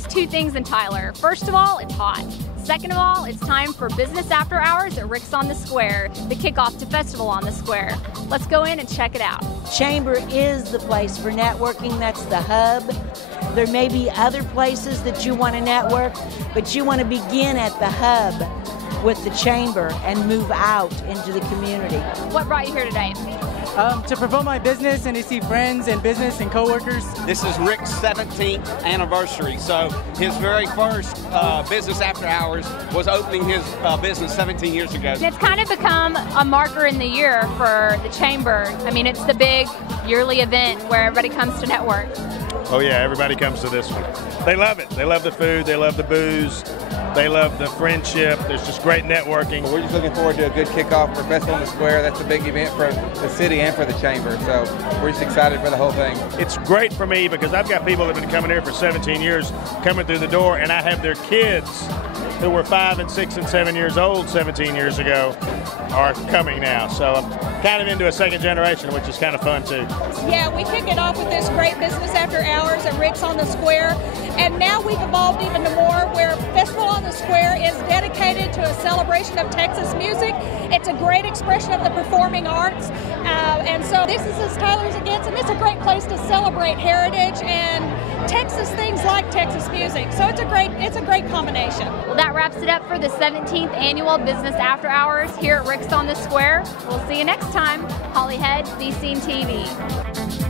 means two things in Tyler. First of all, it's hot. Second of all, it's time for Business After Hours at Rick's on the Square, the kickoff to Festival on the Square. Let's go in and check it out. Chamber is the place for networking. That's the hub. There may be other places that you want to network, but you want to begin at the hub with the Chamber and move out into the community. What brought you here today? To promote my business and to see friends and business and coworkers. This is Rick's 17th anniversary, so his very first Business After Hours was opening his business 17 years ago. It's kind of become a marker in the year for the Chamber. I mean, it's the big yearly event where everybody comes to network. Oh yeah, everybody comes to this one. They love it. They love the food, they love the booze, they love the friendship. There's just great networking. We're just looking forward to a good kickoff for Festival on the Square. That's a big event for the city and for the Chamber, so we're just excited for the whole thing. It's great for me because I've got people that have been coming here for 17 years coming through the door, and I have their kids who were 5 and 6 and 7 years old 17 years ago are coming now. So I'm kind of into a second generation, which is kind of fun too. Yeah, we kick it off with this great Business After Hours at Rick's on the Square, and now we've evolved even more where Festival on the Square is dedicated to a celebration of Texas music. It's a great expression of the performing arts, and so this is as Tyler as it gets, and it's a great place to celebrate heritage and Texas things like Texas music. So it's a great combination. Well, that wraps it up for the 17th annual Business After Hours here at Rick's on the Square. We'll see you next time. Holly Head, VScene TV.